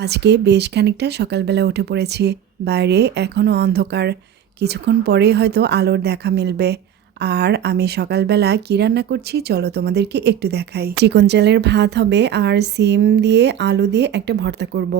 আজকে বেশ খানিকটা সকালবেলা উঠে পড়েছি। বাইরে এখনও অন্ধকার। কিছুক্ষণ পরেই হয়তো আলোর দেখা মিলবে। আর আমি সকালবেলা কী রান্না করছি চলো তোমাদেরকে একটু দেখাই। চিকন চালের ভাত হবে আর সিম দিয়ে আলু দিয়ে একটা ভর্তা করব।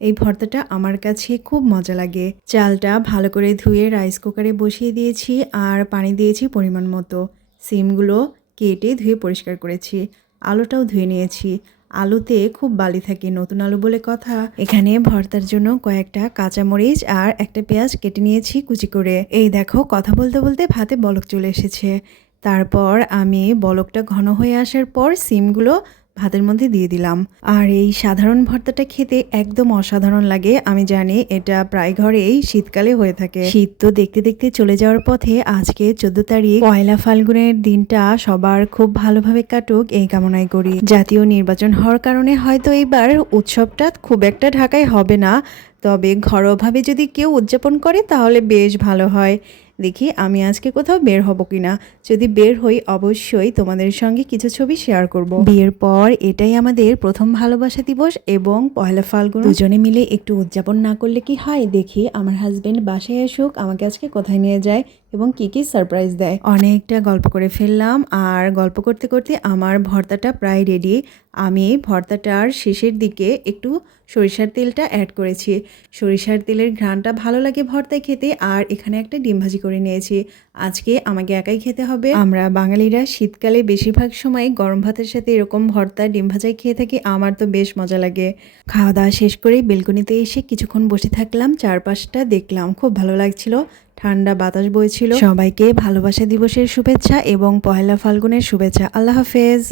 এই ভর্তাটা আমার কাছে খুব মজা লাগে। চালটা ভালো করে ধুয়ে রাইস কুকারে বসিয়ে দিয়েছি আর পানি দিয়েছি পরিমাণ মতো। সিমগুলো কেটে ধুয়ে পরিষ্কার করেছি। আলুটাও ধুয়ে নিয়েছি। আলুতে খুব বালি থাকে, নতুন আলু বলে কথা। এখানে ভর্তার জন্য কয়েকটা কাঁচামরিচ আর একটা পেঁয়াজ কেটে নিয়েছি কুচি করে। এই দেখো কথা বলতে বলতে ভাতে বলক চলে এসেছে। তারপর আমি বলকটা ঘন হয়ে আসার পর সিমগুলো ভাতের মধ্যে দিয়ে দিলাম। আর এই সাধারণ ভর্তাটা খেতে একদম অসাধারণ লাগে। আমি জানি এটা প্রায় ঘরেই শীতকালে হয়ে থাকে। শীত তো দেখতে দেখতে চলে যাওয়ার পথে। আজকে 14 তারিখ, পয়লা ফাল্গুনের দিনটা সবার খুব ভালোভাবে কাটুক এই কামনাই করি। জাতীয় নির্বাচন হওয়ার কারণে হয়তো এইবার উৎসবটা খুব একটা ঢাকায় হবে না, তবে ঘরোয়াভাবে যদি কেউ উদযাপন করে তাহলে বেশ ভালো হয়। দেখি আমি আজকে কোথাও বের হব কিনা। যদি বের হই অবশ্যই তোমাদের সঙ্গে কিছু ছবি শেয়ার করব। বিয়ের পর এটাই আমাদের প্রথম ভালোবাসা দিবস এবং পয়লা ফাল্গুন দুজনে মিলে একটু উদযাপন না করলে কি হয়। দেখি আমার হাজবেন্ড বাসায় আসুক, আমাকে আজকে কোথায় নিয়ে যায় এবং কি কি সারপ্রাইজ দেয়। অনেকটা গল্প করে ফেললাম আর গল্প করতে করতে আমার ভর্তাটা প্রায় রেডি। আমি ভর্তাটার শেষের দিকে একটু সরিষার তেলটা অ্যাড করেছি। সরিষার তেলের ঘ্রাণটা ভালো লাগে ভর্তায় খেতে। আর এখানে একটা ডিম ভাজি করে নিয়েছি। আজকে আমাকে একাই খেতে হবে। আমরা বাঙালিরা শীতকালে বেশিরভাগ সময় গরম ভাতের সাথে এরকম ভর্তা ডিম ভাজাই খেয়ে থাকি। আমার তো বেশ মজা লাগে। খাওয়া দাওয়া শেষ করে বেলকনিতে এসে কিছুক্ষণ বসে থাকলাম, চারপাশটা দেখলাম, খুব ভালো লাগছিল। ঠান্ডা বাতাস বইছিল। সবাইকে ভালোবাসা দিবসের শুভেচ্ছা এবং পয়লা ফাল্গুনের শুভেচ্ছা। আল্লাহ হাফেজ।